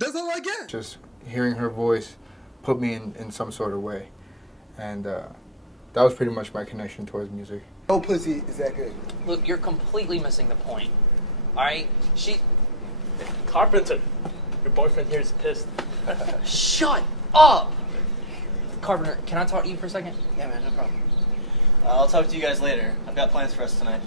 That's all I get. Just hearing her voice put me in some sort of way. And that was pretty much my connection towards music. No pussy is that good. Look, you're completely missing the point. Alright? Carpenter, your boyfriend here is pissed. Shut up! Carpenter, can I talk to you for a second? Yeah, man, no problem. I'll talk to you guys later. I've got plans for us tonight.